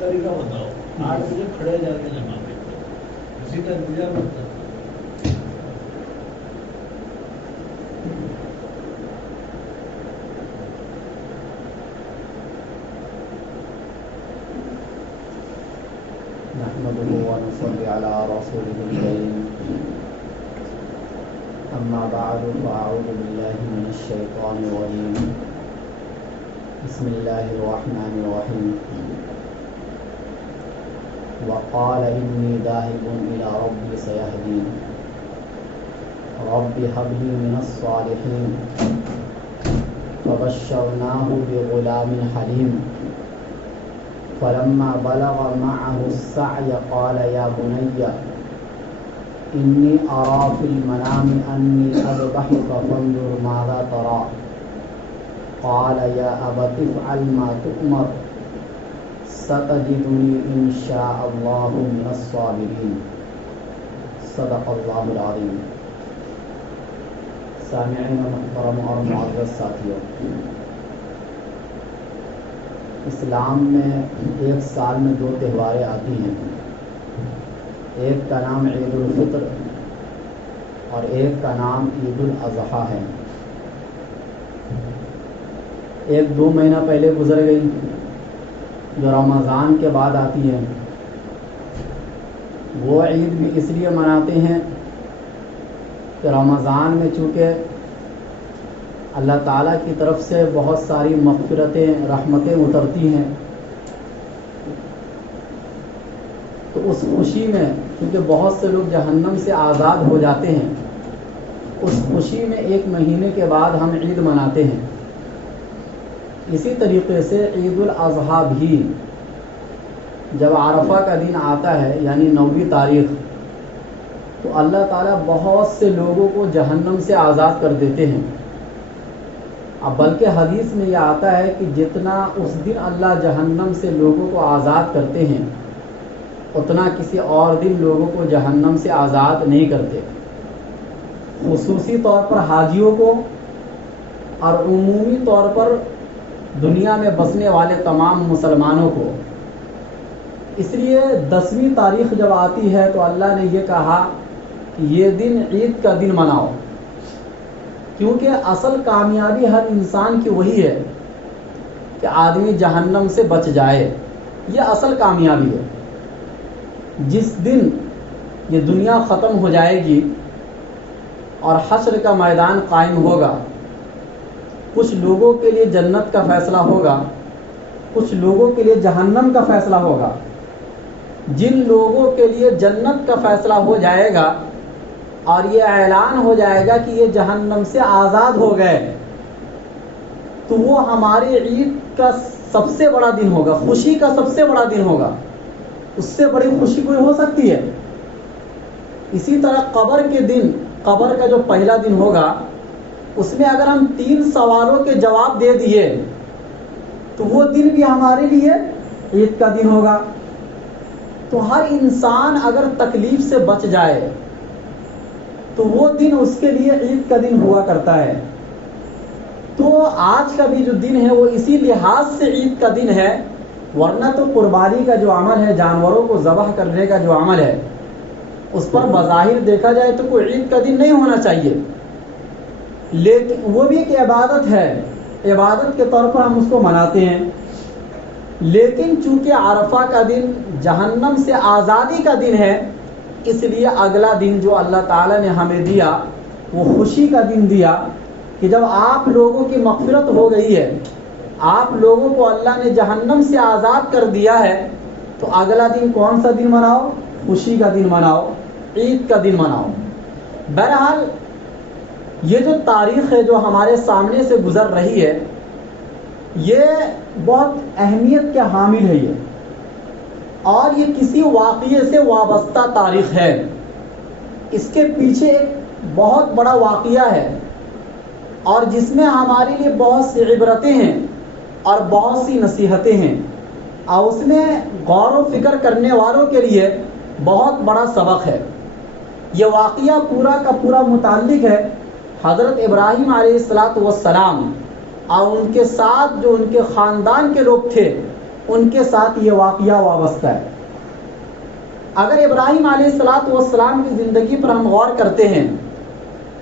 طریقہ بتاؤ. 8 بجے کھڑے جاتے ہیں جماعت پر, اسی کا انتظار ہوتا ہے. نحمده ونصلي على رسوله الكريم. أما بعد فأعوذ بالله من الشيطان الرجيم. بسم الله الرحمن الرحيم. وقال إني ذاهب إلى ربي سيهدين. رب هب لي من الصالحين. فبشرناه بغلام حليم. فلما بلغ معه السعي قال يا بني إني أرى في المنام أني أذبحك فانظر ماذا ترى. قال يا أبت افعل ما تؤمر ستجدني إن شاء الله من الصابرين. صدق الله العظيم. سامعین محترم اور معزز ساتھیوں، اسلام میں ایک سال میں 2 تہواریں آتی ہیں. ایک کا نام عید الفطر اور ایک کا نام عید الاضحیٰ ہے. ایک 2 مہینہ پہلے گزر گئی جو رمضان کے بعد آتی ہے. وہ عید بھی اس لیے مناتے ہیں کہ رمضان میں چونکہ اللہ تعالیٰ کی طرف سے بہت ساری مغفرتیں رحمتیں اترتی ہیں، تو اس خوشی میں کیونکہ بہت سے لوگ جہنم سے آزاد ہو جاتے ہیں، اس خوشی میں 1 مہینے کے بعد ہم عید مناتے ہیں. اسی طریقے سے عید الاضحیٰ بھی جب عرفہ کا دن آتا ہے یعنی 9ویں تاریخ، تو اللہ تعالیٰ بہت سے لوگوں کو جہنم سے آزاد کر دیتے ہیں. اب بلکہ حدیث میں یہ آتا ہے کہ جتنا اس دن اللہ جہنم سے لوگوں کو آزاد کرتے ہیں اتنا کسی اور دن لوگوں کو جہنم سے آزاد نہیں کرتے، خصوصی طور پر حاجیوں کو اور عمومی طور پر دنیا میں بسنے والے تمام مسلمانوں کو. اس لیے 10ویں تاریخ جب آتی ہے تو اللہ نے یہ کہا کہ یہ دن عید کا دن مناؤ، کیونکہ اصل کامیابی ہر انسان کی وہی ہے کہ آدمی جہنم سے بچ جائے. یہ اصل کامیابی ہے. جس دن یہ دنیا ختم ہو جائے گی اور حشر کا میدان قائم ہوگا، کچھ لوگوں کے لیے جنت کا فیصلہ ہوگا، کچھ لوگوں کے لیے جہنم کا فیصلہ ہوگا. جن لوگوں کے لیے جنت کا فیصلہ ہو جائے گا اور یہ اعلان ہو جائے گا کہ یہ جہنم سے آزاد ہو گئے، تو وہ ہمارے عید کا سب سے بڑا دن ہوگا، خوشی کا سب سے بڑا دن ہوگا. اس سے بڑی خوشی کوئی ہو سکتی ہے؟ اسی طرح قبر کے دن، قبر کا جو پہلا دن ہوگا، اس میں اگر ہم 3 سوالوں کے جواب دے دیے تو وہ دن بھی ہمارے لیے عید کا دن ہوگا. تو ہر انسان اگر تکلیف سے بچ جائے تو وہ دن اس کے لیے عید کا دن ہوا کرتا ہے. تو آج کا بھی جو دن ہے وہ اسی لحاظ سے عید کا دن ہے، ورنہ تو قربانی کا جو عمل ہے، جانوروں کو ذبح کرنے کا جو عمل ہے، اس پر بظاہر دیکھا جائے تو کوئی عید کا دن نہیں ہونا چاہیے. لیکن وہ بھی ایک عبادت ہے، عبادت کے طور پر ہم اس کو مناتے ہیں. لیکن چونکہ عرفہ کا دن جہنم سے آزادی کا دن ہے، اس لیے اگلا دن جو اللہ تعالیٰ نے ہمیں دیا وہ خوشی کا دن دیا کہ جب آپ لوگوں کی مغفرت ہو گئی ہے، آپ لوگوں کو اللہ نے جہنم سے آزاد کر دیا ہے، تو اگلا دن کون سا دن مناؤ؟ خوشی کا دن مناؤ، عید کا دن مناؤ. بہرحال یہ جو تاریخ ہے جو ہمارے سامنے سے گزر رہی ہے، یہ بہت اہمیت کے حامل ہے اور یہ کسی واقعے سے وابستہ تاریخ ہے. اس کے پیچھے ایک بہت بڑا واقعہ ہے اور جس میں ہمارے لیے بہت سی عبرتیں ہیں اور بہت سی نصیحتیں ہیں، اور اس میں غور و فکر کرنے والوں کے لیے بہت بڑا سبق ہے. یہ واقعہ پورا کا پورا متعلق ہے حضرت ابراہیم علیہ السلام اور ان کے ساتھ جو ان کے خاندان کے لوگ تھے ان کے ساتھ یہ واقعہ وابستہ ہے۔ اگر ابراہیم علیہ السلام کی زندگی پر ہم غور کرتے ہیں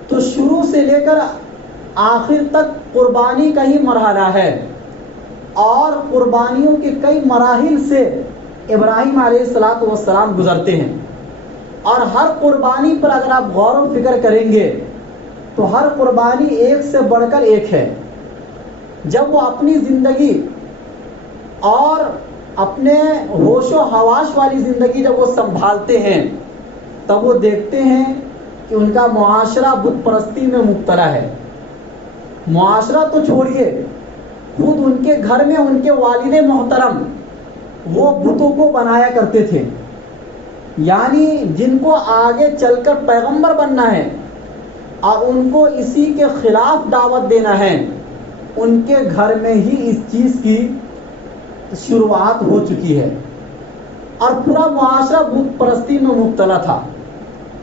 تو شروع سے لے کر آخر تک قربانی کا ہی مرحلہ ہے، اور قربانیوں کے کئی مراحل سے ابراہیم علیہ السلام گزرتے ہیں، اور ہر قربانی پر اگر آپ غور و فکر کریں گے تو ہر قربانی ایک سے بڑھ کر ایک ہے۔ جب وہ اپنی زندگی اور اپنے ہوش و حواس والی زندگی جب وہ سنبھالتے ہیں تب وہ دیکھتے ہیں کہ ان کا معاشرہ بت پرستی میں مبتلا ہے۔ معاشرہ تو چھوڑیے، خود ان کے گھر میں ان کے والد محترم وہ بتوں کو بنایا کرتے تھے، یعنی جن کو آگے چل کر پیغمبر بننا ہے اور ان کو اسی کے خلاف دعوت دینا ہے، ان کے گھر میں ہی اس چیز کی شروعات ہو چکی ہے، اور پورا معاشرہ بت پرستی میں مبتلا تھا۔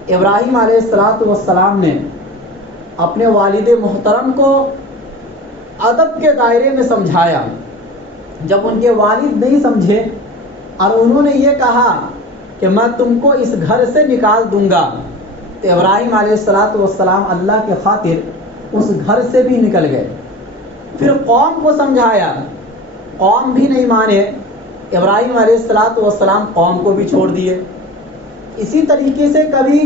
ابراہیم علیہ السلام نے اپنے والد محترم کو ادب کے دائرے میں سمجھایا۔ جب ان کے والد نہیں سمجھے اور انہوں نے یہ کہا کہ میں تم کو اس گھر سے نکال دوں گا، تو ابراہیم علیہ السلام اللہ کے خاطر اس گھر سے بھی نکل گئے۔ پھر قوم کو سمجھایا، قوم بھی نہیں مانے، ابراہیم علیہ السلام قوم کو بھی چھوڑ دیے۔ اسی طریقے سے کبھی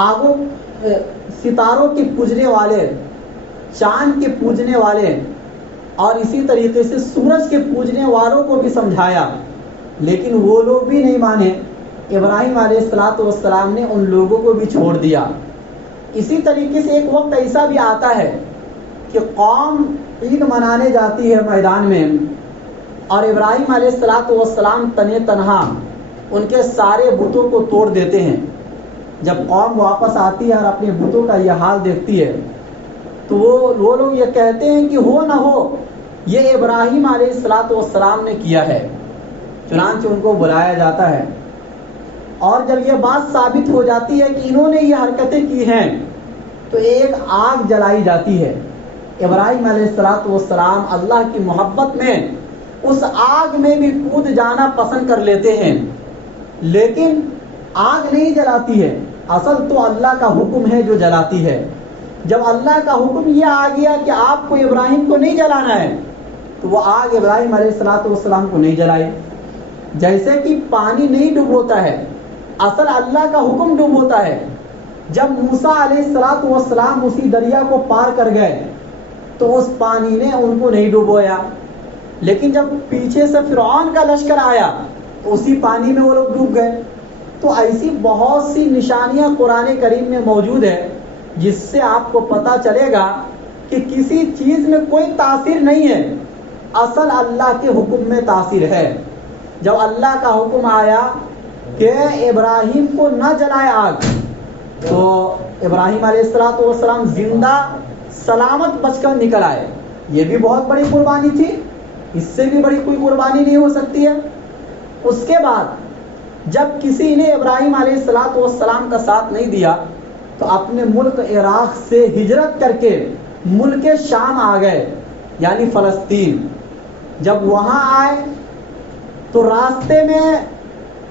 آگوں ستاروں کے پوجنے والے، چاند کے پوجنے والے اور اسی طریقے سے سورج کے پوجنے والوں کو بھی سمجھایا، لیکن وہ لوگ بھی نہیں مانے۔ ابراہیم علیہ السلام نے ان لوگوں کو بھی چھوڑ دیا۔ اسی طریقے سے ایک وقت ایسا بھی آتا ہے کہ قوم عید منانے جاتی ہے میدان میں، اور ابراہیم علیہ السلام تنے تنہا ان کے سارے بتوں کو توڑ دیتے ہیں۔ جب قوم واپس آتی ہے اور اپنے بتوں کا یہ حال دیکھتی ہے تو وہ لوگ یہ کہتے ہیں کہ ہو نہ ہو یہ ابراہیم علیہ السلام نے کیا ہے۔ چنانچہ ان کو بلایا جاتا ہے، اور جب یہ بات ثابت ہو جاتی ہے کہ انہوں نے یہ حرکتیں کی ہیں تو ایک آگ جلائی جاتی ہے۔ ابراہیم علیہ السلام اللہ کی محبت میں اس آگ میں بھی کود جانا پسند کر لیتے ہیں، لیکن آگ نہیں جلاتی ہے، اصل تو اللہ کا حکم ہے جو جلاتی ہے۔ جب اللہ کا حکم یہ آ گیا کہ آپ کو ابراہیم کو نہیں جلانا ہے تو وہ آگ ابراہیم علیہ السلام کو نہیں جلائے۔ جیسے کہ پانی نہیں ڈبوتا ہے، اصل اللہ کا حکم ڈبوتا ہے۔ جب موسیٰ علیہ السلام اسی دریا کو پار کر گئے تو اس پانی نے ان کو نہیں ڈبویا، لیکن جب پیچھے سے فرعون کا لشکر آیا تو اسی پانی میں وہ لوگ ڈوب گئے۔ تو ایسی بہت سی نشانیاں قرآن کریم میں موجود ہے جس سے آپ کو پتہ چلے گا کہ کسی چیز میں کوئی تاثیر نہیں ہے، اصل اللہ کے حکم میں تاثیر ہے۔ جب اللہ کا حکم آیا کہ ابراہیم کو نہ جلائے آگ، تو ابراہیم علیہ السلام زندہ سلامت بچ کر نکل آئے۔ یہ بھی بہت بڑی قربانی تھی، اس سے بھی بڑی کوئی قربانی نہیں ہو سکتی ہے۔ اس کے بعد جب کسی نے ابراہیم علیہ السلام کا ساتھ نہیں دیا تو اپنے ملک عراق سے ہجرت کر کے ملک شام آ گئے، یعنی فلسطین۔ جب وہاں آئے تو راستے میں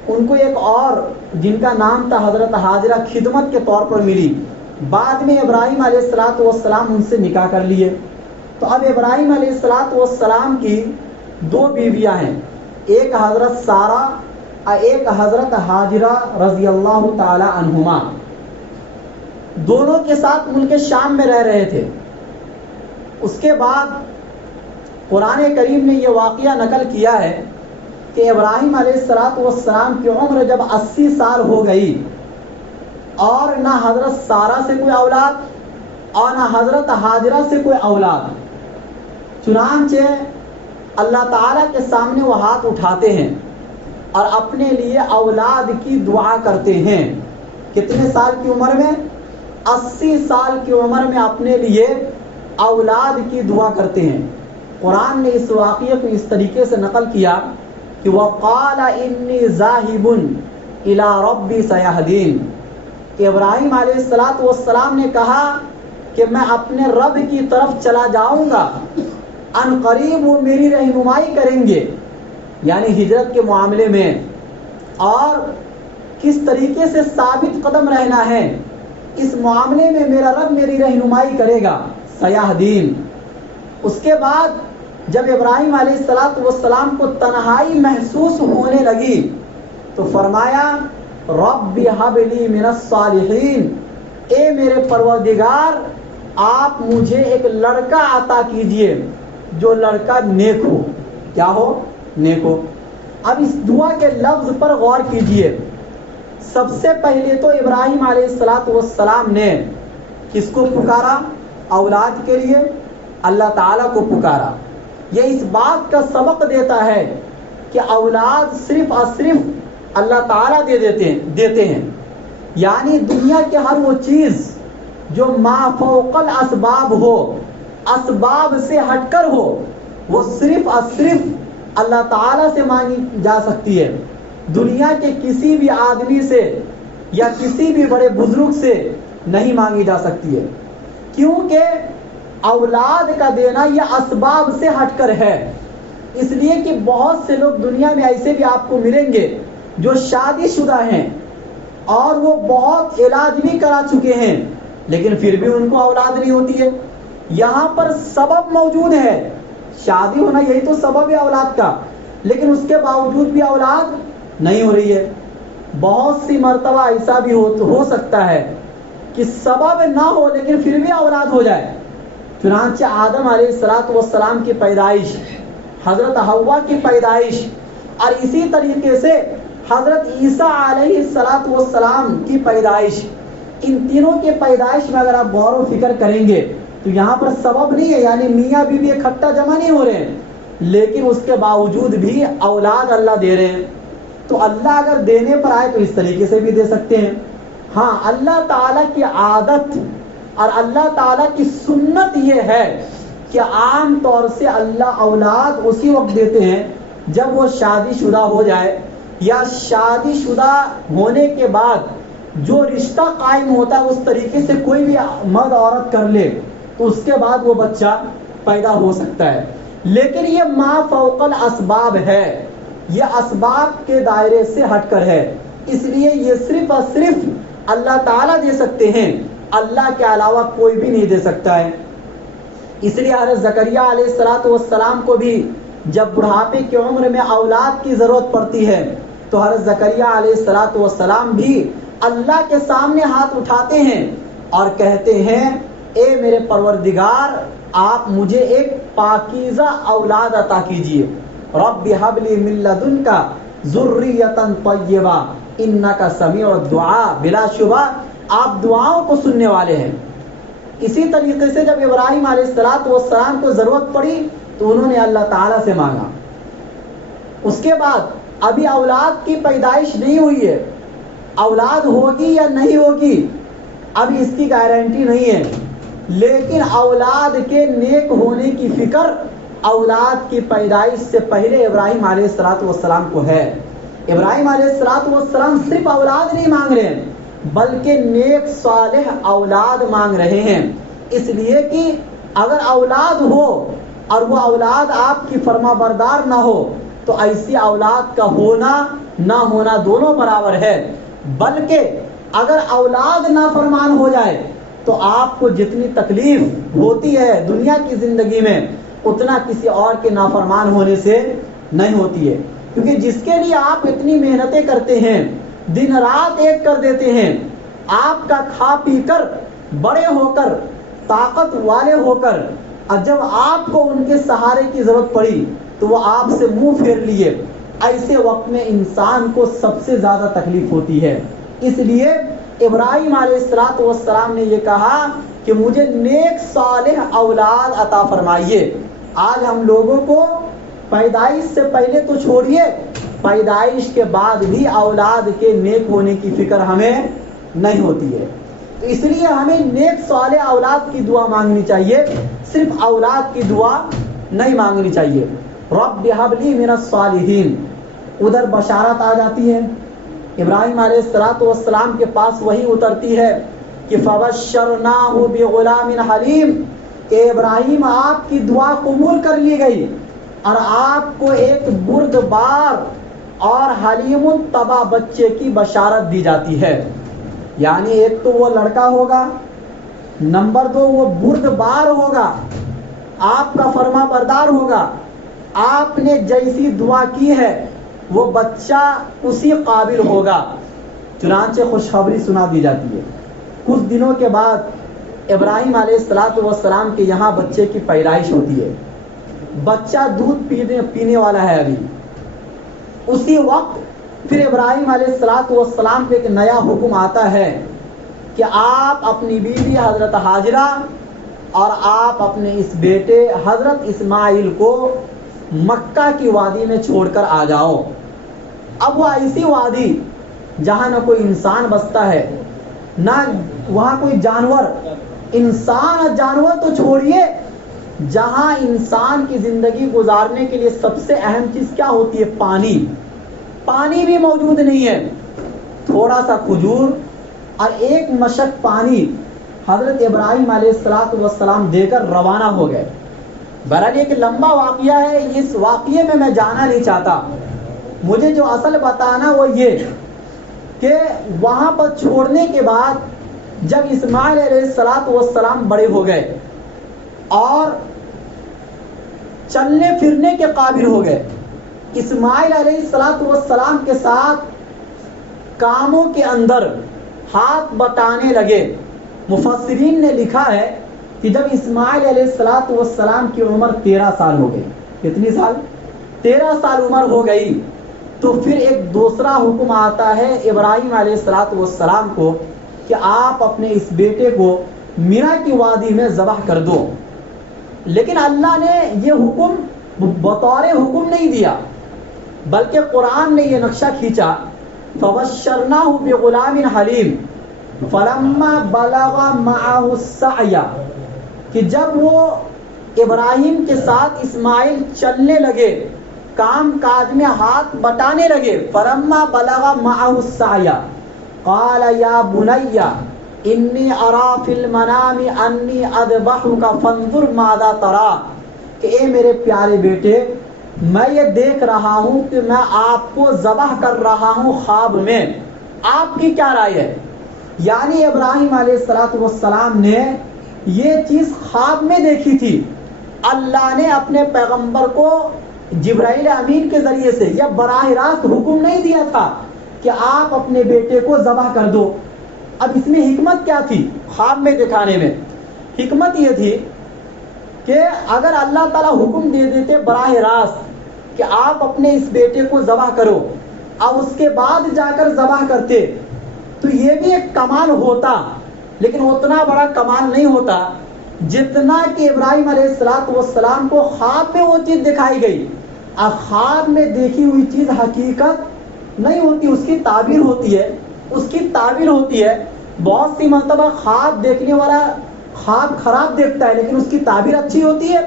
ان کو ایک اور جن کا نام تھا حضرت ہاجرہ خدمت کے طور پر ملی۔ بعد میں ابراہیم علیہ السلام ان سے نکاح کر لیے۔ تو اب ابراہیم علیہ السلام کی دو بیویاں ہیں، ایک حضرت سارہ اور ایک حضرت ہاجرہ رضی اللہ تعالی عنہما۔ دونوں کے ساتھ ملک شام میں رہ رہے تھے۔ اس کے بعد قرآن کریم نے یہ واقعہ نقل کیا ہے کہ ابراہیم علیہ السلام کی عمر جب 80 سال ہو گئی اور نہ حضرت سارہ سے کوئی اولاد اور نہ حضرت ہاجرہ سے کوئی اولاد، چنانچہ اللہ تعالیٰ کے سامنے وہ ہاتھ اٹھاتے ہیں اور اپنے لیے اولاد کی دعا کرتے ہیں۔ کتنے سال کی عمر میں؟ 80 سال کی عمر میں اپنے لیے اولاد کی دعا کرتے ہیں۔ قرآن نے اس واقعے کو اس طریقے سے نقل کیا کہ وَقَالَ إِنِّي ذَاهِبٌ إِلَىٰ رَبِّي سَيَهْدِينِ، کہ ابراہیم علیہ السلام نے کہا کہ میں اپنے رب کی طرف چلا جاؤں گا، ان قریب وہ میری رہنمائی کریں گے، یعنی ہجرت کے معاملے میں، اور کس طریقے سے ثابت قدم رہنا ہے اس معاملے میں میرا رب میری رہنمائی کرے گا، سیاح دین۔ اس کے بعد جب ابراہیم علیہ السلام کو تنہائی محسوس ہونے لگی تو فرمایا رب ہب لی من الصالحین، اے میرے پروردگار آپ مجھے ایک لڑکا عطا کیجئے جو لڑکا نیک ہو۔ کیا ہو؟ نیک ہو۔ اب اس دعا کے لفظ پر غور کیجئے۔ سب سے پہلے تو ابراہیم علیہ السلام نے کس کو پکارا؟ اولاد کے لیے اللہ تعالیٰ کو پکارا۔ یہ اس بات کا سبق دیتا ہے کہ اولاد صرف اور صرف اللہ تعالیٰ دیتے ہیں، یعنی دنیا کے ہر وہ چیز جو ما فوق الاسباب ہو، اسباب سے ہٹ کر ہو، وہ صرف اور صرف اللہ تعالیٰ سے مانگی جا سکتی ہے، دنیا کے کسی بھی آدمی سے یا کسی بھی بڑے بزرگ سے نہیں مانگی جا سکتی ہے، کیونکہ اولاد کا دینا یہ اسباب سے ہٹ کر ہے۔ اس لیے کہ بہت سے لوگ دنیا میں ایسے بھی آپ کو ملیں گے جو شادی شدہ ہیں اور وہ بہت علاج بھی کرا چکے ہیں لیکن پھر بھی ان کو اولاد نہیں ہوتی ہے۔ یہاں پر سبب موجود ہے، شادی ہونا یہی تو سبب ہے اولاد کا، لیکن اس کے باوجود بھی اولاد نہیں ہو رہی ہے۔ بہت سی مرتبہ ایسا بھی ہو سکتا ہے کہ سبب نہ ہو لیکن پھر بھی اولاد ہو جائے۔ چنانچہ آدم علیہ السلام کی پیدائش، حضرت حوا کی پیدائش، اور اسی طریقے سے حضرت عیسیٰ علیہ السلام کی پیدائش، ان تینوں کی پیدائش میں اگر آپ غور و فکر کریں گے تو یہاں پر سبب نہیں ہے، یعنی میاں بیوی اکٹھا جمع نہیں ہو رہے ہیں، لیکن اس کے باوجود بھی اولاد اللہ دے رہے ہیں۔ تو اللہ اگر دینے پر آئے تو اس طریقے سے بھی دے سکتے ہیں۔ ہاں، اللہ تعالیٰ کی عادت اور اللہ تعالیٰ کی سنت یہ ہے کہ عام طور سے اللہ اولاد اسی وقت دیتے ہیں جب وہ شادی شدہ ہو جائے، یا شادی شدہ ہونے کے بعد جو رشتہ قائم ہوتا ہے اس طریقے سے کوئی بھی مرد عورت کر لے تو اس کے بعد وہ بچہ پیدا ہو سکتا ہے۔ لیکن یہ ما فوق الاسباب ہے، یہ اسباب کے دائرے سے ہٹ کر ہے، اس لیے یہ صرف اور صرف اللہ تعالیٰ دے سکتے ہیں، اللہ کے علاوہ کوئی بھی نہیں دے سکتا ہے۔ اس لیے حضرت زکریا علیہ السلام کو بھی جب بڑھاپے کی عمر میں اولاد کی ضرورت پڑتی ہے تو حضرت زکریا علیہ السلام بھی اللہ کے سامنے ہاتھ اٹھاتے ہیں اور کہتے ہیں اے میرے پروردگار آپ مجھے ایک پاکیزہ اولاد عطا کیجیے، رب ہب لی من لدنک ذریۃ طیبہ انک سمیع الدعاء، بلا شبہ آپ دعاؤں کو سننے والے ہیں۔ اسی طریقے سے جب ابراہیم علیہ السلام کو ضرورت پڑی تو انہوں نے اللہ تعالیٰ سے مانگا۔ اس کے بعد ابھی اولاد کی پیدائش نہیں ہوئی ہے، اولاد ہوگی یا نہیں ہوگی ابھی اس کی گارنٹی نہیں ہے، لیکن اولاد کے نیک ہونے کی فکر اولاد کی پیدائش سے پہلے ابراہیم علیہ السلام کو ہے۔ ابراہیم علیہ السلام صرف اولاد نہیں مانگ رہے ہیں بلکہ نیک صالح اولاد مانگ رہے ہیں، اس لیے کہ اگر اولاد ہو اور وہ اولاد آپ کی فرما بردار نہ ہو تو ایسی اولاد کا ہونا نہ ہونا دونوں برابر ہے، بلکہ اگر اولاد نافرمان ہو جائے تو آپ کو جتنی تکلیف ہوتی ہے دنیا کی زندگی میں اتنا کسی اور کے نافرمان ہونے سے نہیں ہوتی ہے، کیونکہ جس کے لیے آپ اتنی محنتیں کرتے ہیں، دن رات ایک کر دیتے ہیں، آپ کا کھا پی کر بڑے ہو کر طاقت والے ہو کر، اور جب آپ کو ان کے سہارے کی ضرورت پڑی تو وہ آپ سے منہ پھیر لیے، ایسے وقت میں انسان کو سب سے زیادہ تکلیف ہوتی ہے۔ اس لیے ابراہیم علیہ السلام نے یہ کہا کہ مجھے نیک صالح اولاد عطا فرمائیے۔ آج ہم لوگوں کو پیدائش سے پہلے تو چھوڑیے، پیدائش کے بعد بھی اولاد کے نیک ہونے کی فکر ہمیں نہیں ہوتی ہے، تو اس لیے ہمیں نیک صالح اولاد کی دعا مانگنی چاہیے، صرف اولاد کی دعا نہیں مانگنی چاہیے۔ رب ہب لی من الصالحین، ادھر بشارت آ جاتی ہے، ابراہیم علیہ السلام کے پاس وہی اترتی ہے کہ فبشرناہ بغلام حلیم، کہ ابراہیم آپ کی دعا قبول کر لی گئی، اور آپ کو ایک بردبار اور حلیم الطبع بچے کی بشارت دی جاتی ہے. یعنی ایک تو وہ لڑکا ہوگا، نمبر 2 وہ بردبار ہوگا، آپ کا فرما بردار ہوگا، آپ نے جیسی دعا کی ہے وہ بچہ اسی قابل ہوگا. چنانچہ خوشخبری سنا دی جاتی ہے. کچھ دنوں کے بعد ابراہیم علیہ السلام کے یہاں بچے کی پیدائش ہوتی ہے. بچہ دودھ پینے والا ہے ابھی. اسی وقت پھر ابراہیم علیہ السلام پہ ایک نیا حکم آتا ہے کہ آپ اپنی بیوی حضرت ہاجرہ اور آپ اپنے اس بیٹے حضرت اسماعیل کو مکہ کی وادی میں چھوڑ کر آ جاؤ. اب وہ ایسی وادی جہاں نہ کوئی انسان بستا ہے، نہ وہاں کوئی جانور. انسان اور جانور تو چھوڑیے، جہاں انسان کی زندگی گزارنے کے لیے سب سے اہم چیز کیا ہوتی ہے؟ پانی. پانی بھی موجود نہیں ہے. تھوڑا سا کھجور اور ایک مشک پانی حضرت ابراہیم علیہ السلام دے کر روانہ ہو گئے. بہرحال ایک لمبا واقعہ ہے، اس واقعے میں جانا نہیں چاہتا. مجھے جو اصل بتانا وہ یہ کہ وہاں پر چھوڑنے کے بعد جب اسماعیل علیہ السلام بڑے ہو گئے اور چلنے پھرنے کے قابل ہو گئے، اسماعیل علیہ السلام کے ساتھ کاموں کے اندر ہاتھ بٹانے لگے. مفسرین نے لکھا ہے کہ جب اسماعیل علیہ السلام کی عمر 13 سال ہو گئی. کتنی سال؟ 13 سال عمر ہو گئی تو پھر ایک دوسرا حکم آتا ہے ابراہیم علیہ السلام کو کہ آپ اپنے اس بیٹے کو مینا کی وادی میں ذبح کر دو. لیکن اللہ نے یہ حکم بطور حکم نہیں دیا، بلکہ قرآن نے یہ نقشہ کھینچا فبشرناہ بغلام حلیم فلما بلغ معہ السعی، کہ جب وہ ابراہیم کے ساتھ اسماعیل چلنے لگے، کام کاج میں ہاتھ بٹانے لگے، فلما بلغ معہ السعی قال یا بنی انی ارا فی المنام انی اذبحک فانظر ماذا تری، کہ اے میرے پیارے بیٹے میں یہ دیکھ رہا ہوں کہ میں آپ کو ذبح کر رہا ہوں خواب میں، آپ کی کیا رائے ہے؟ یعنی ابراہیم علیہ السلام نے یہ چیز خواب میں دیکھی تھی. اللہ نے اپنے پیغمبر کو جبرائیل امین کے ذریعے سے یا براہ راست حکم نہیں دیا تھا کہ آپ اپنے بیٹے کو ذبح کر دو. اب اس میں حکمت کیا تھی؟ خواب میں دکھانے میں حکمت یہ تھی کہ اگر اللہ تعالیٰ حکم دے دیتے براہ راست کہ آپ اپنے اس بیٹے کو ذبح کرو، اب اس کے بعد جا کر ذبح کرتے تو یہ بھی ایک کمال ہوتا، لیکن اتنا بڑا کمال نہیں ہوتا جتنا کہ ابراہیم علیہ السلام کو خواب میں وہ چیز دکھائی گئی. اب خواب میں دیکھی ہوئی چیز حقیقت نہیں ہوتی، اس کی تعبیر ہوتی ہے، اس کی تعبیر ہوتی ہے. بہت سی مرتبہ خواب دیکھنے والا خواب خراب دیکھتا ہے لیکن اس کی تعبیر اچھی ہوتی ہے.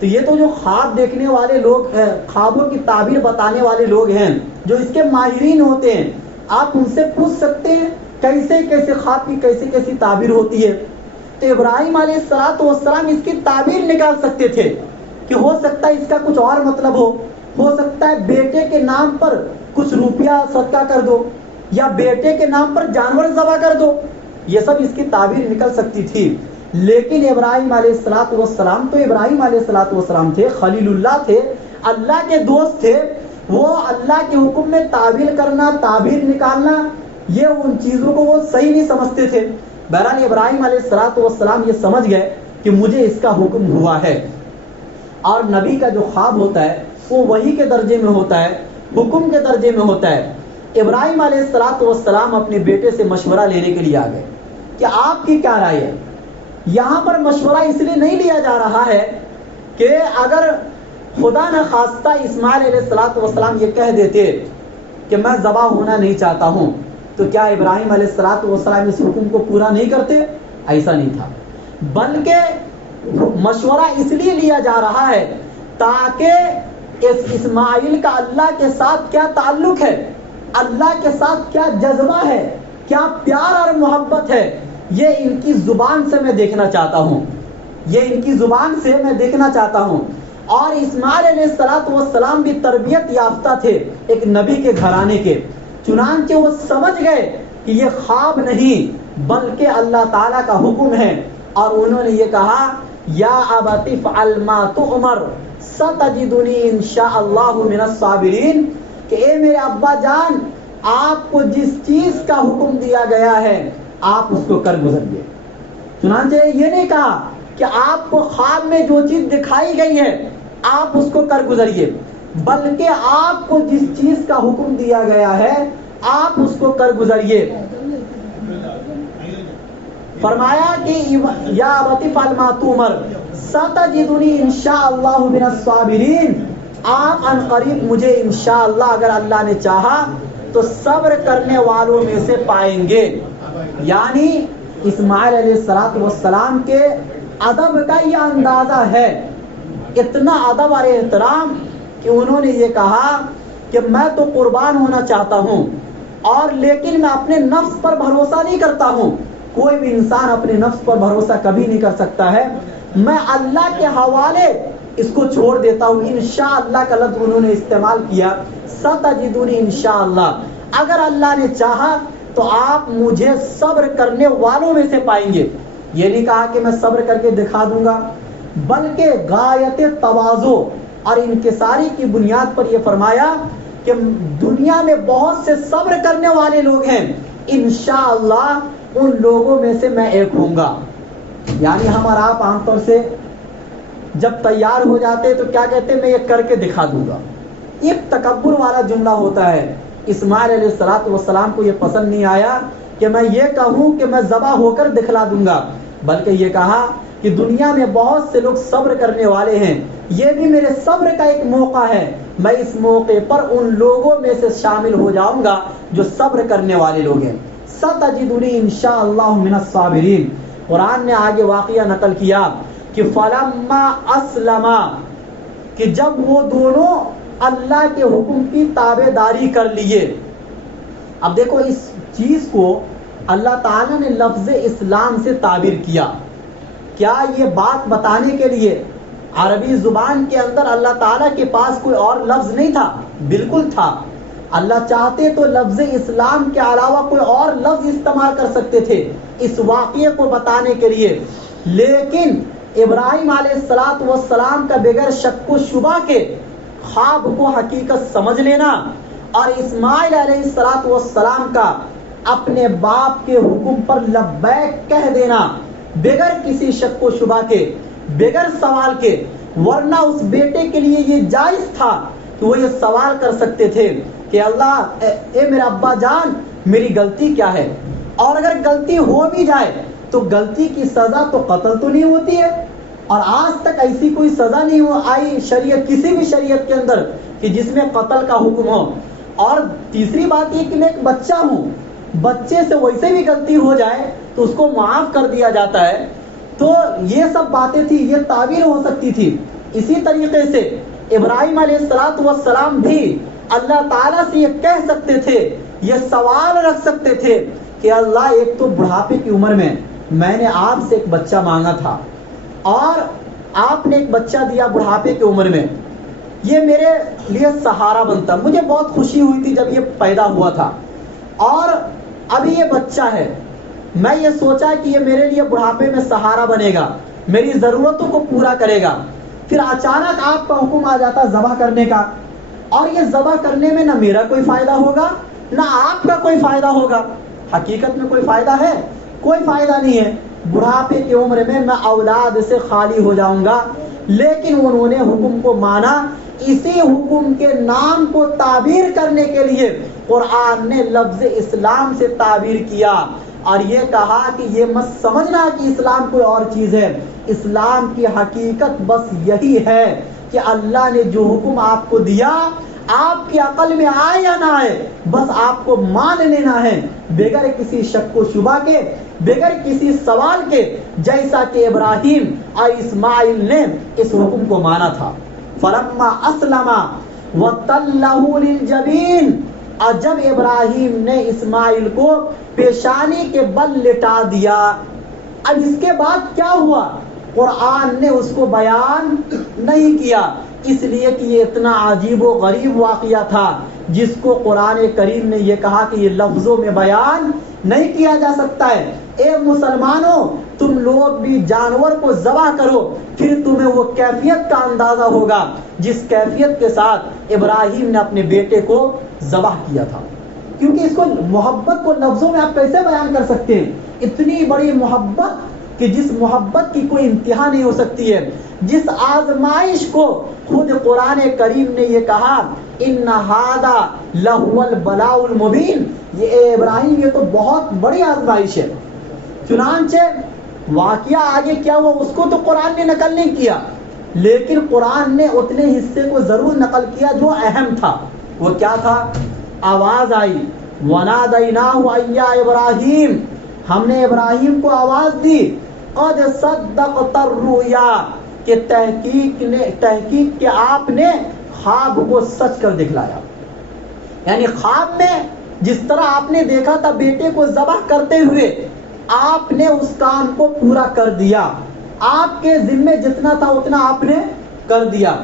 تو یہ تو جو خواب دیکھنے والے لوگ ہیں، خوابوں کی تعبیر بتانے والے لوگ ہیں، جو اس کے ماہرین ہوتے ہیں، آپ ان سے پوچھ سکتے ہیں کیسے کیسے خواب کی کیسی کیسی تعبیر ہوتی ہے. تو ابراہیم علیہ السلام اس کی تعبیر نکال سکتے تھے کہ ہو سکتا ہے اس کا کچھ اور مطلب ہو سکتا ہے بیٹے کے نام پر کچھ روپیہ صدقہ کر دو، یا بیٹے کے نام پر جانور ذبح کر دو، یہ سب اس کی تعبیر نکل سکتی تھی. لیکن ابراہیم علیہ السلام تو ابراہیم علیہ السلام تھے، خلیل اللہ تھے، اللہ کے دوست تھے. وہ اللہ کے حکم میں تعبیر کرنا، تعبیر نکالنا، یہ ان چیزوں کو وہ صحیح نہیں سمجھتے تھے. بہرحال ابراہیم علیہ السلام یہ سمجھ گئے کہ مجھے اس کا حکم ہوا ہے. اور نبی کا جو خواب ہوتا ہے وہ وحی کے درجے میں ہوتا ہے، حکم کے درجے میں ہوتا ہے. ابراہیم علیہ السلام اپنے بیٹے سے مشورہ لینے کے لیے آ گئے کہ آپ کی کیا رائے ہے. یہاں پر مشورہ اس لیے نہیں لیا جا رہا ہے کہ اگر خدا نہ خواستہ اسماعیل علیہ السلام یہ کہہ دیتے کہ میں ذبح ہونا نہیں چاہتا ہوں تو کیا ابراہیم علیہ السلام اس حکم کو پورا نہیں کرتے؟ ایسا نہیں تھا، بلکہ مشورہ اس لیے لیا جا رہا ہے تاکہ اس اسماعیل کا اللہ کے ساتھ کیا تعلق ہے، اللہ کے ساتھ کیا جذبہ ہے، کیا پیار اور محبت ہے، یہ ان کی زبان سے میں دیکھنا چاہتا ہوں، یہ ان کی زبان سے میں دیکھنا چاہتا ہوں. اور اسماعیل علیہ السلام بھی تربیت یافتہ تھے ایک نبی کے گھرانے کے، چنانچہ وہ سمجھ گئے کہ یہ خواب نہیں بلکہ اللہ تعالیٰ کا حکم ہے، اور انہوں نے یہ کہا یا ابت افعل ما تؤمر ستجدنی انشاء اللہ من الصابرین، کہ اے میرے ابا جان آپ کو جس چیز کا حکم دیا گیا ہے آپ اس کو کر گزریے۔ چنانچہ یہ نہیں کہا کہ آپ کو خواب میں جو چیز دکھائی گئی ہے آپ اس کو کر گزریے، بلکہ آپ کو جس چیز کا حکم دیا گیا ہے آپ اس کو کر گزریے۔ فرمایا کہ یا ابت افعل ما تؤمر ستجدنی انشاء اللہ من الصابرین، آپ ان قریب مجھے انشاءاللہ اگر اللہ نے چاہا تو صبر کرنے والوں میں سے پائیں گے۔ یعنی اسماعیل علیہ السلام کے ادب کا یہ اندازہ ہے، اتنا ادب اور احترام کہ انہوں نے یہ کہا کہ میں تو قربان ہونا چاہتا ہوں، اور لیکن میں اپنے نفس پر بھروسہ نہیں کرتا ہوں، کوئی بھی انسان اپنے نفس پر بھروسہ کبھی نہیں کر سکتا ہے، میں اللہ کے حوالے اس کو چھوڑ دیتا ہوں۔ انشاءاللہ کا لفظ انہوں نے استعمال کیا، ستجدونی انشاءاللہ، اگر اللہ نے چاہا تو آپ مجھے صبر کرنے والوں میں سے پائیں گے۔ یہ نہیں کہا کہ میں صبر کر کے دکھا دوں گا، بلکہ غایت تواضع اور انکساری کی بنیاد پر یہ فرمایا کہ دنیا میں بہت سے صبر کرنے والے لوگ ہیں، انشاءاللہ ان لوگوں میں سے میں ایک ہوں گا۔ یعنی ہم اور آپ عام طور سے جب تیار ہو جاتے تو کیا کہتے ہیں میں یہ کر کے دکھا دوں گا، ایک تکبر والا جملہ ہوتا ہے۔ اسماعیل علیہ السلام کو یہ پسند نہیں آیا کہ میں یہ کہوں کہ میں ذبح ہو کر دکھلا دوں گا، بلکہ یہ کہا کہ دنیا میں بہت سے لوگ صبر کرنے والے ہیں، یہ بھی میرے صبر کا ایک موقع ہے، میں اس موقع پر ان لوگوں میں سے شامل ہو جاؤں گا جو صبر کرنے والے لوگ ہیں۔ ستجدنی انشاءاللہ من الصابرین۔ قرآن نے آگے واقعہ نقل کیا کہ فلما اسلما، کہ جب وہ دونوں اللہ کے حکم کی تابع داری کر لیے۔ اب دیکھو اس چیز کو اللہ تعالیٰ نے لفظ اسلام سے تعبیر کیا، کیا یہ بات بتانے کے لیے عربی زبان کے اندر اللہ تعالیٰ کے پاس کوئی اور لفظ نہیں تھا؟ بالکل تھا۔ اللہ چاہتے تو لفظ اسلام کے علاوہ کوئی اور لفظ استعمال کر سکتے تھے اس واقعے کو بتانے کے لیے، لیکن ابراہیم علیہ السلام کا بغیر شک و شبہ کے خواب کو حقیقت سمجھ لینا اور اسماعیل علیہ السلام کا اپنے باپ کے حکم پر لبیک کہہ دینا بغیر کسی شک و شبہ کے، بغیر سوال کے، ورنہ اس بیٹے کے لیے یہ جائز تھا کہ وہ یہ سوال کر سکتے تھے کہ اللہ اے میرا ابا جان میری غلطی کیا ہے، اور اگر غلطی ہو بھی جائے تو غلطی کی سزا تو قتل تو نہیں ہوتی ہے، اور آج تک ایسی کوئی سزا نہیں آئی شریعت، کسی بھی شریعت کے اندر کہ جس میں قتل کا حکم ہو۔ اور تیسری بات یہ کہ میں ایک بچہ ہوں، بچے سے ویسے بھی غلطی ہو جائے تو اس کو معاف کر دیا جاتا ہے، تو یہ سب باتیں تھی، یہ تعبیر ہو سکتی تھی۔ اسی طریقے سے ابراہیم علیہ السلام بھی اللہ تعالیٰ سے یہ کہہ سکتے تھے، یہ سوال رکھ سکتے تھے کہ اللہ ایک تو بڑھاپے کی عمر میں نے آپ سے ایک بچہ مانگا تھا اور آپ نے ایک بچہ دیا بڑھاپے کی عمر میں، یہ میرے لیے سہارا بنتا، مجھے بہت خوشی ہوئی تھی جب یہ پیدا ہوا تھا، اور ابھی یہ بچہ ہے، میں یہ سوچا کہ یہ میرے لیے بڑھاپے میں سہارا بنے گا، میری ضرورتوں کو پورا کرے گا، پھر اچانک آپ کا حکم آ جاتا ذبح کرنے کا، اور یہ ذبح کرنے میں نہ میرا کوئی فائدہ ہوگا نہ آپ کا کوئی فائدہ ہوگا۔ حقیقت میں کوئی فائدہ ہے؟ کوئی فائدہ نہیں ہے، بڑھاپے کی عمر میں اولاد سے خالی ہو جاؤں گا، لیکن انہوں نے حکم کو مانا۔ اسی حکم کے نام کو تعبیر کرنے کے لیے قرآن نے لفظ اسلام سے تعبیر کیا اور یہ کہا کہ یہ مت سمجھنا کہ اسلام کوئی اور چیز ہے، اسلام کی حقیقت بس یہی ہے کہ اللہ نے جو حکم آپ کو دیا، آپ کی عقل میں آئے یا نہ آئے، بس آپ کو مان لینا ہے بغیر کسی شک و شبہ کے، بغیر کسی سوال کے، جیسا کہ ابراہیم اور اسماعیل نے اس حکم کو مانا تھا۔ فلما اسلما وتلہ للجبین، اور جب ابراہیم نے اسماعیل کو پیشانی کے بل لٹا دیا، اب اس کے بعد کیا ہوا؟ قرآن نے اس کو بیان نہیں کیا، اس لیے کہ یہ اتنا عجیب و غریب واقعہ تھا جس کو قرآن کریم نے یہ کہا کہ یہ لفظوں میں بیان نہیں کیا جا سکتا ہے۔ اے مسلمانوں، تم لوگ بھی جانور کو ذبح کرو، پھر تمہیں وہ کیفیت کا اندازہ ہوگا جس کیفیت کے ساتھ ابراہیم نے اپنے بیٹے کو ذبح کیا تھا۔ کیونکہ اس کو محبت کو لفظوں میں آپ کیسے بیان کر سکتے ہیں؟ اتنی بڑی محبت کہ جس محبت کی کوئی انتہا نہیں ہو سکتی ہے، جس آزمائش کو خود قرآن کریم نے یہ کہا ان ھذا لہو البلاء المبین، یہ اے ابراہیم یہ تو بہت بڑی آزمائش ہے۔ چنانچہ واقعہ آگے کیا ہوا اس کو تو قرآن نے نقل نہیں کیا، لیکن قرآن نے اتنے حصے کو ضرور نقل کیا جو اہم تھا۔ وہ کیا تھا؟ آواز آئی وَنَادَيْنَاهُ أَن يَا ابراہیم، ہم نے ابراہیم کو آواز دی قد صدقت الرؤیا، کہ تحقیق کہ آپ نے خواب کو سچ کر دکھلایا۔ یعنی خواب میں جس طرح آپ نے دیکھا تھا بیٹے کو ذبح کرتے ہوئے، آپ نے اس کام کو پورا کر دیا، آپ کے ذمے جتنا تھا اتنا آپ نے کر دیا۔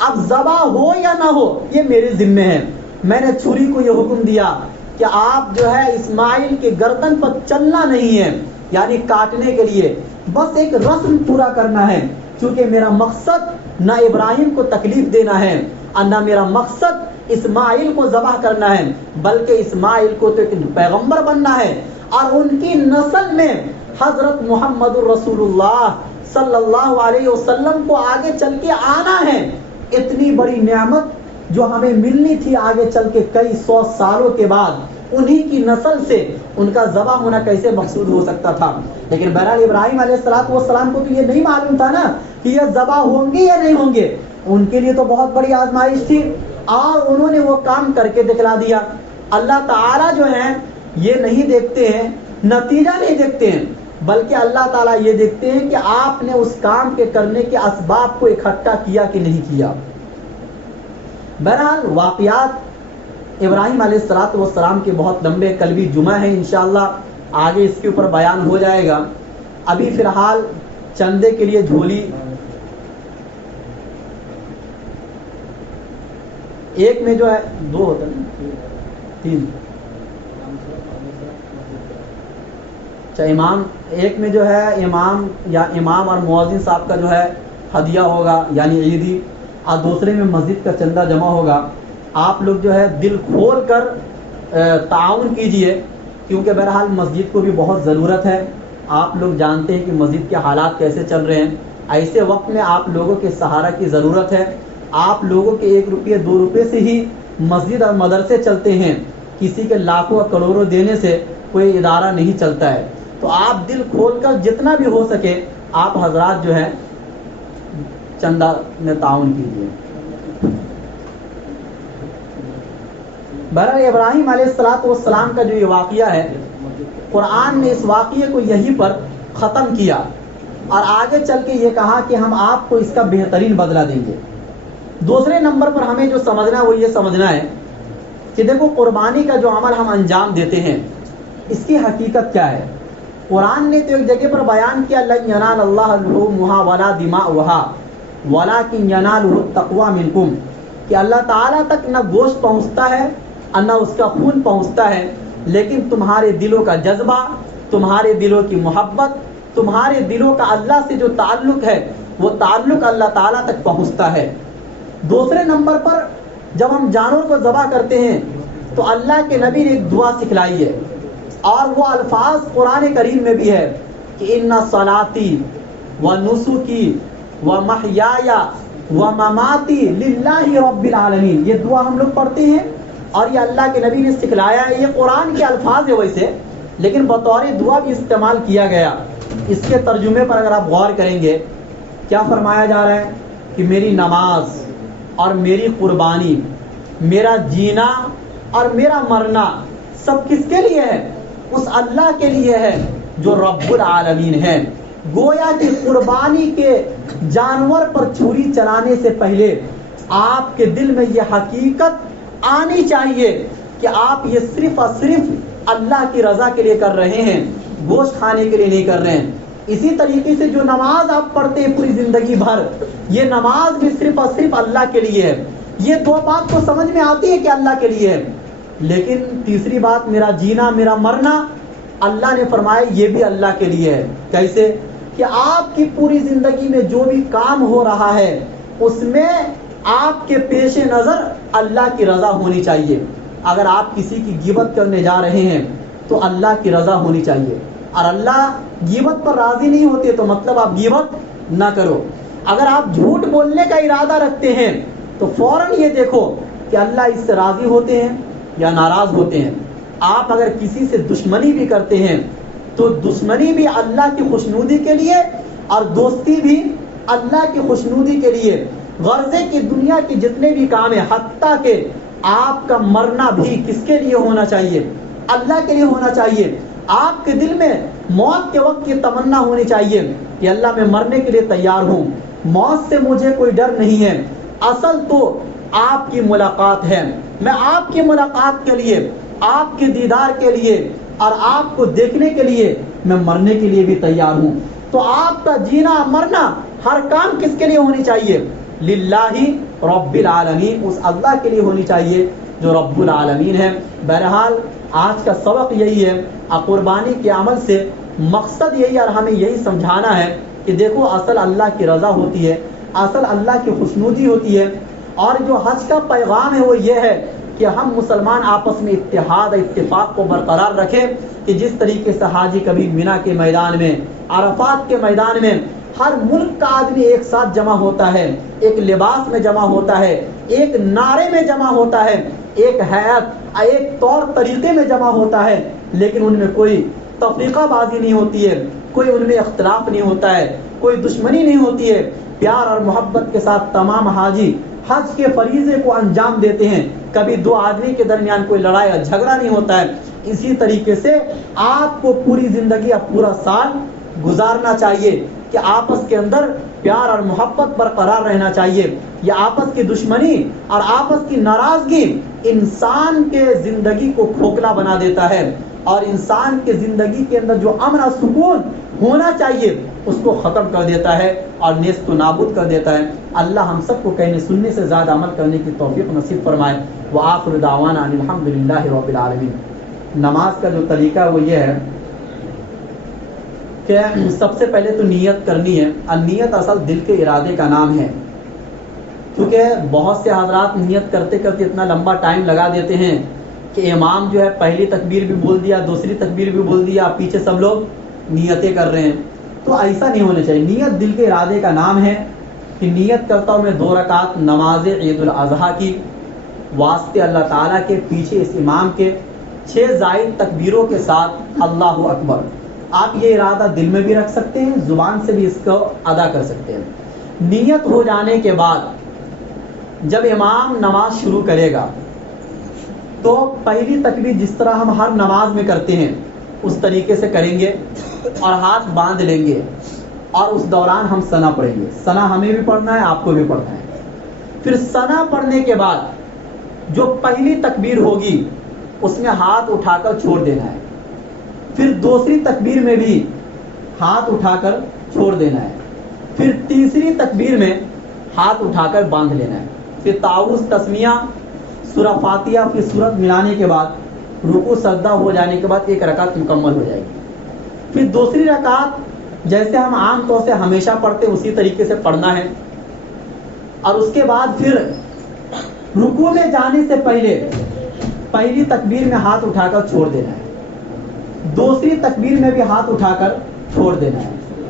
اب ذبح ہو یا نہ ہو یہ میرے ذمے ہے۔ میں نے چھری کو یہ حکم دیا کہ آپ جو ہے اسماعیل کے گردن پر چلنا نہیں ہے، یعنی کاٹنے کے لیے بس ایک رسم پورا کرنا ہے، کیونکہ میرا مقصد نہ ابراہیم کو تکلیف دینا ہے اور نہ میرا مقصد اسماعیل کو ذبح کرنا ہے، بلکہ اسماعیل کو تو ایک پیغمبر بننا ہے اور ان کی نسل میں حضرت محمد الرسول اللہ صلی اللہ علیہ وسلم کو آگے چل کے آنا ہے۔ اتنی بڑی نعمت جو ہمیں ملنی تھی آگے چل کے کئی سو سالوں کے بعد، انہی کی نسل سے ان کا ذبح ہونا کیسے مقصود ہو سکتا تھا؟ لیکن بہرحال ابراہیم علیہ السلام کو تو یہ نہیں معلوم تھا نا کہ یہ ذبح ہوں گے یا نہیں ہوں گے، ان کے لیے تو بہت بڑی آزمائش تھی اور انہوں نے وہ کام کر کے دکھلا دیا۔ اللہ تعالیٰ جو ہیں یہ نہیں دیکھتے ہیں، نتیجہ نہیں دیکھتے ہیں، بلکہ اللہ تعالیٰ یہ دیکھتے ہیں کہ آپ نے اس کام کے کرنے کے اسباب کو اکٹھا کیا کہ نہیں کیا۔ بہرحال واقعات ابراہیم علیہ السلام کے بہت لمبے، کل بھی جمعہ ہے انشاءاللہ آگے اس کے اوپر بیان ہو جائے گا۔ ابھی فی الحال چندے کے لیے جھولی ایک میں جو ہے دو ہوتا ہے تین، اچھا امام ایک میں جو ہے امام اور مؤذن صاحب کا جو ہے ہدیہ ہوگا یعنی عیدی، اور دوسرے میں مسجد کا چندہ جمع ہوگا۔ آپ لوگ جو ہے دل کھول کر تعاون کیجئے، کیونکہ بہرحال مسجد کو بھی بہت ضرورت ہے۔ آپ لوگ جانتے ہیں کہ مسجد کے حالات کیسے چل رہے ہیں، ایسے وقت میں آپ لوگوں کے سہارا کی ضرورت ہے۔ آپ لوگوں کے 1 روپیہ 2 روپے سے ہی مسجد اور مدرسے چلتے ہیں، کسی کے لاکھوں اور کروڑوں دینے سے کوئی ادارہ نہیں چلتا ہے۔ تو آپ دل کھول کر جتنا بھی ہو سکے آپ حضرات جو ہے چندہ میں تعاون کیجیے۔ بہرحال ابراہیم علیہ السلام کا جو یہ واقعہ ہے، قرآن نے اس واقعے کو یہیں پر ختم کیا اور آگے چل کے یہ کہا کہ ہم آپ کو اس کا بہترین بدلہ دیں گے۔ دوسرے نمبر پر ہمیں جو سمجھنا ہے وہ یہ سمجھنا ہے کہ دیکھو قربانی کا جو عمل ہم انجام دیتے ہیں اس کی حقیقت کیا ہے۔ قرآن نے تو ایک جگہ پر بیان کیا لن ینال اللہ لحومها ولا دماؤها ولکن ینالہ التقوی منکم، کہ اللہ تعالیٰ تک نہ گوشت پہنچتا ہے اور نہ اس کا خون پہنچتا ہے، لیکن تمہارے دلوں کا جذبہ، تمہارے دلوں کی محبت، تمہارے دلوں کا اللہ سے جو تعلق ہے وہ تعلق اللہ تعالیٰ تک پہنچتا ہے۔ دوسرے نمبر پر جب ہم جانور کو ذبح کرتے ہیں تو اللہ کے نبی نے ایک دعا سکھلائی ہے اور وہ الفاظ قرآن کریم میں بھی ہے کہ ان صلاتی و نسکی و محیای و مماتی للہ رب العالمین، یہ دعا ہم لوگ پڑھتے ہیں اور یہ اللہ کے نبی نے سکھلایا ہے۔ یہ قرآن کے الفاظ ہے ویسے، لیکن بطور دعا بھی استعمال کیا گیا۔ اس کے ترجمے پر اگر آپ غور کریں گے کیا فرمایا جا رہا ہے کہ میری نماز اور میری قربانی، میرا جینا اور میرا مرنا سب کس کے لیے ہے؟ اس اللہ کے لیے ہے جو رب العالمین ہے۔ گویا کہ قربانی کے جانور پر چھری چلانے سے پہلے آپ کے دل میں یہ حقیقت آنی چاہیے کہ آپ یہ صرف اور صرف اللہ کی رضا کے لیے کر رہے ہیں، گوشت کھانے کے لیے نہیں کر رہے ہیں۔ اسی طریقے سے جو نماز آپ پڑھتے ہیں پوری زندگی بھر، یہ نماز بھی صرف اور صرف اللہ کے لیے ہے. یہ دو بات تو سمجھ میں آتی ہے کہ اللہ کے لیے ہے، لیکن تیسری بات میرا جینا میرا مرنا، اللہ نے فرمایا یہ بھی اللہ کے لیے ہے. کیسے؟ کہ آپ کی پوری زندگی میں جو بھی کام ہو رہا ہے اس میں آپ کے پیش نظر اللہ کی رضا ہونی چاہیے. اگر آپ کسی کی غیبت کرنے جا رہے ہیں تو اللہ کی رضا ہونی چاہیے، اور اللہ غیبت پر راضی نہیں ہوتے تو مطلب آپ غیبت نہ کرو. اگر آپ جھوٹ بولنے کا ارادہ رکھتے ہیں تو فوراً یہ دیکھو کہ اللہ اس سے راضی ہوتے ہیں یا ناراض ہوتے ہیں. آپ اگر کسی سے دشمنی بھی کرتے ہیں تو دشمنی بھی اللہ کی خوشنودی کے لیے اور دوستی بھی اللہ کی خوشنودی کے لیے. غرضے کی دنیا کی جتنے بھی کام ہیں، حتیٰ کہ آپ کا مرنا بھی کس کے لیے ہونا چاہیے؟ اللہ کے لیے ہونا چاہیے. آپ کے دل میں موت کے وقت کی تمنا ہونی چاہیے کہ اللہ میں مرنے کے لیے تیار ہوں، موت سے مجھے کوئی ڈر نہیں ہے. اصل تو آپ کی ملاقات ہے. میں آپ کی ملاقات کے لیے، آپ کے دیدار کے لیے اور آپ کو دیکھنے کے لیے میں مرنے کے لیے بھی تیار ہوں. تو آپ کا جینا مرنا ہر کام کس کے لیے ہونی چاہیے؟ للہ رب العالمین، اس اللہ کے لیے ہونی چاہیے جو رب العالمین ہے. بہرحال آج کا سبق یہی ہے، قربانی کے عمل سے مقصد یہی اور ہمیں یہی سمجھانا ہے کہ دیکھو اصل اللہ کی رضا ہوتی ہے، اصل اللہ کی خوشنودی ہوتی ہے. اور جو حج کا پیغام ہے وہ یہ ہے کہ ہم مسلمان آپس میں اتحاد اتفاق کو برقرار رکھیں کہ جس طریقے سے حاجی کبھی مینا کے میدان میں، عرفات کے میدان میں ہر ملک کا آدمی ایک ساتھ جمع ہوتا ہے، ایک لباس میں جمع ہوتا ہے، ایک نعرے میں جمع ہوتا ہے، ایک حیات ایک طور طریقے میں جمع ہوتا ہے، لیکن ان میں کوئی تفریقہ بازی نہیں ہوتی ہے، کوئی ان میں اختلاف نہیں ہوتا ہے، کوئی دشمنی نہیں ہوتی ہے. پیار اور محبت کے ساتھ تمام حاجی حج کے فریضے کو انجام دیتے ہیں. کبھی دو آدمی کے درمیان کوئی لڑائی اور جھگڑا نہیں ہوتا ہے. اسی طریقے سے آپ کو پوری زندگی اور پورا سال گزارنا چاہیے کہ آپس کے اندر پیار اور محبت برقرار رہنا چاہیے. یہ آپس کی دشمنی اور آپس کی ناراضگی انسان کے زندگی کو کھوکھلا بنا دیتا ہے، اور انسان کے زندگی کے اندر جو امن اور سکون ہونا چاہیے اس کو ختم کر دیتا ہے اور نیست و نابود کر دیتا ہے. اللہ ہم سب کو کہنے سننے سے زیادہ عمل کرنے کی توفیق نصیب فرمائے. وآخر دعوانا ان الحمدللہ رب العالمین. نماز کا جو طریقہ ہے وہ یہ ہے کہ سب سے پہلے تو نیت کرنی ہے. النیت اصل دل کے ارادے کا نام ہے، کیونکہ بہت سے حضرات نیت کرتے کرتے اتنا لمبا ٹائم لگا دیتے ہیں کہ امام جو ہے پہلی تکبیر بھی بول دیا، دوسری تکبیر بھی بول دیا، پیچھے سب لوگ نیتیں کر رہے ہیں. تو ایسا نہیں ہونا چاہیے. نیت دل کے ارادے کا نام ہے کہ نیت کرتا ہوں میں 2 رکعت نماز عید الاضحیٰ کی واسطے اللہ تعالیٰ کے، پیچھے اس امام کے 6 زائد تکبیروں کے ساتھ اللہ اکبر. آپ یہ ارادہ دل میں بھی رکھ سکتے ہیں، زبان سے بھی اس کو ادا کر سکتے ہیں. نیت ہو جانے کے بعد جب امام نماز شروع کرے گا تو پہلی تکبیر جس طرح ہم ہر نماز میں کرتے ہیں اس طریقے سے کریں گے اور ہاتھ باندھ لیں گے، اور اس دوران ہم ثنا پڑھیں گے. ثنا ہمیں بھی پڑھنا ہے، آپ کو بھی پڑھنا ہے. پھر ثنا پڑھنے کے بعد جو پہلی تکبیر ہوگی اس میں ہاتھ اٹھا کر چھوڑ دینا ہے. پھر دوسری تکبیر میں بھی ہاتھ اٹھا کر چھوڑ دینا ہے. پھر تیسری تکبیر میں ہاتھ اٹھا کر باندھ لینا ہے. پھر تعوذ تسمیہ سورہ فاتحہ پھر سورت ملانے کے بعد رکوع سجدہ ہو جانے کے بعد 1 رکعت مکمل ہو جائے گی. پھر دوسری رکعت جیسے ہم عام طور سے ہمیشہ پڑھتے اسی طریقے سے پڑھنا ہے، اور اس کے بعد پھر رکوع میں جانے سے پہلے پہلی تکبیر میں ہاتھ اٹھا کر چھوڑ دینا ہے، دوسری تکبیر میں بھی ہاتھ اٹھا کر چھوڑ دینا ہے،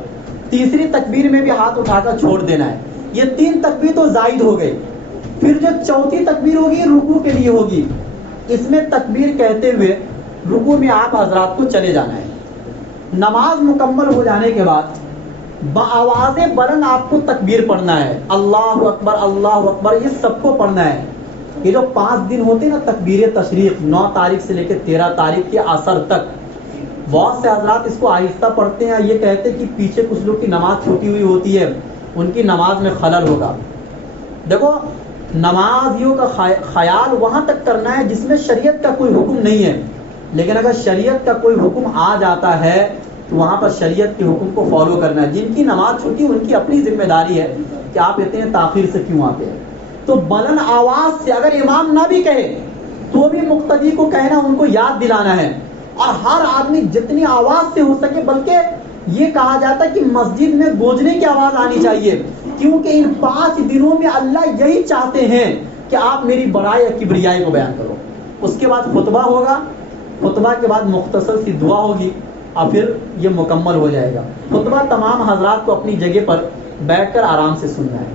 تیسری تکبیر میں بھی ہاتھ اٹھا کر چھوڑ دینا ہے. یہ 3 تکبیر تو زائد ہو گئی. پھر جو چوتھی تکبیر ہوگی رکوع کے لیے ہوگی. اس میں تکبیر کہتے ہوئے رکوع میں آپ حضرات کو چلے جانا ہے. نماز مکمل ہو جانے کے بعد بآواز بلند آپ کو تکبیر پڑھنا ہے. اللہ اکبر اللہ اکبر یہ سب کو پڑھنا ہے. یہ جو 5 دن ہوتے ہیں نا تکبیر تشریق، 9 تاریخ سے لے کے 13 تاریخ کے عصر تک، بہت سے حضرات اس کو آہستہ پڑھتے ہیں. یہ کہتے ہیں کہ پیچھے کچھ لوگ کی نماز چھوٹی ہوئی ہوتی ہے، ان کی نماز میں خلل ہوگا. دیکھو نمازیوں کا خیال وہاں تک کرنا ہے جس میں شریعت کا کوئی حکم نہیں ہے، لیکن اگر شریعت کا کوئی حکم آ جاتا ہے تو وہاں پر شریعت کے حکم کو فالو کرنا ہے. جن کی نماز چھوٹی ان کی اپنی ذمہ داری ہے کہ آپ اتنے تاخیر سے کیوں آتے ہیں. تو بلند آواز سے اگر امام نہ بھی کہے تو بھی مقتدی کو کہنا، ان کو یاد دلانا ہے. اور ہر آدمی جتنی آواز سے ہو سکے، بلکہ یہ کہا جاتا ہے کہ مسجد میں گونجنے کی آواز آنی چاہیے، کیونکہ ان 5 دنوں میں اللہ یہی چاہتے ہیں کہ آپ میری بڑائی اور کبریائی کو بیان کرو. اس کے بعد خطبہ ہوگا، خطبہ کے بعد مختصر سی دعا ہوگی اور پھر یہ مکمل ہو جائے گا. خطبہ تمام حضرات کو اپنی جگہ پر بیٹھ کر آرام سے سننا ہے.